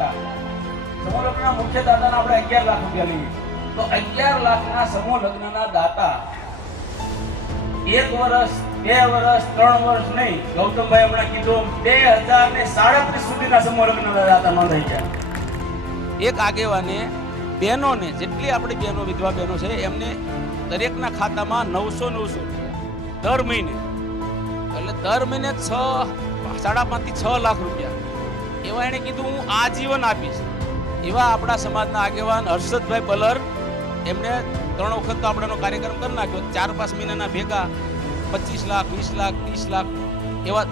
દાતા, સમૂહ લગ્નના મુખ્ય દાતાના આપણે 11 લાખ રૂપિયા લઈએ તો 11 લાખના સમૂહ લગ્નના દાતા 1 વર્ષ 2 વર્ષ 3 વર્ષ નહીં, ગૌતમભાઈ હમણાં કીધું 2037 સુધીના સમૂહ લગ્નના દાતા નોંધાઈ ગયા. એક આગેવાને બહેનોને, જેટલી આપણી બહેનો વિધવા બહેનો છે એમને દરેકના ખાતામાં 900 દર મહિને, એટલે દર મહિને 5.5 થી 6 લાખ રૂપિયા એવા એને કીધું હું આજીવન આપીશ. એવા આપણા સમાજના આગેવાન હર્ષદભાઈ બલર, એમણે 3 વખત તો આપણેનો કાર્યક્રમ કરી નાખ્યો. 4-5 મહિનાના ભેગા 25 લાખ 20 લાખ 30 લાખ એવા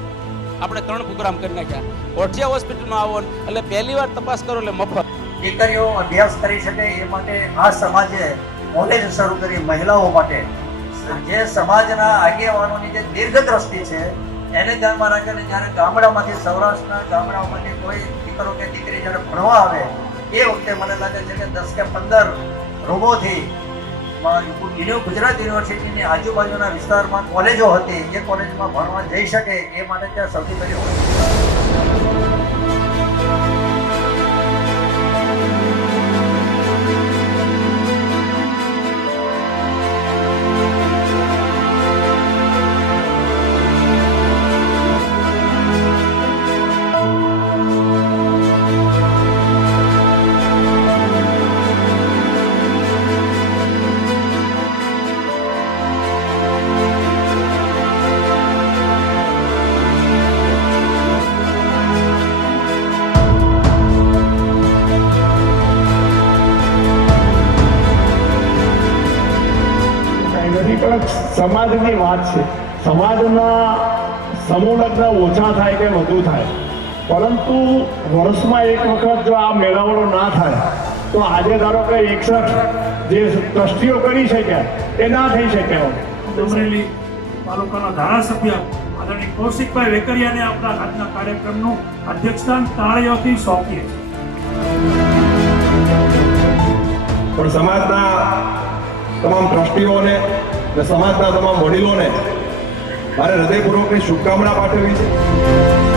આપણે 3 પ્રોગ્રામ કરી નાખ્યા. ઓઠિયા હોસ્પિટલમાં આવો એટલે પહેલી વાર તપાસ કરો એટલે મફત. દીકરીઓ અભ્યાસ કરી શકે એ માટે આ સમાજે કોલેજ શરૂ કરી મહિલાઓ માટે. જે સમાજના આગેવાનોની જે દીર્ઘદ્રષ્ટિ છે એને ધ્યાનમાં રાખીને જ્યારે ગામડામાંથી, સૌરાષ્ટ્રના ગામડાઓમાંથી કોઈ દીકરો કે દીકરી જ્યારે ભણવા આવે એ વખતે મને લાગે છે કે 10 કે 15 રૂમોથી ગુજરાત યુનિવર્સિટીની આજુબાજુના વિસ્તારમાં કોલેજો હતી, એ કોલેજમાં ભણવા જઈ શકે એ માટે ત્યાં સૌથી પહેલી હોય. સમાજની વાત છે. સમાજના સમૂહ લગ્ન ઓછા થાય કે વધુ થાય, પરંતુ વર્ષમાં એક વખત જો આ મેળાવડો ના થાય તો આજે ધારો કે 61 જે ટ્રસ્ટીઓ કરી શક્યા એ ના થઈ શક્યા. અમરેલી તાલુકાના ધારાસભ્ય આદરણીય કૌશિકભાઈ વેકરિયાને આપણા આજના કાર્યક્રમનું અધ્યક્ષસ્થાન તાળીઓથી સોંપીએ પણ સમાજના તમામ ટ્રસ્ટીઓને અને સમાજના તમામ વડીલોને મારે હૃદયપૂર્વકની શુભકામના પાઠવવી છે.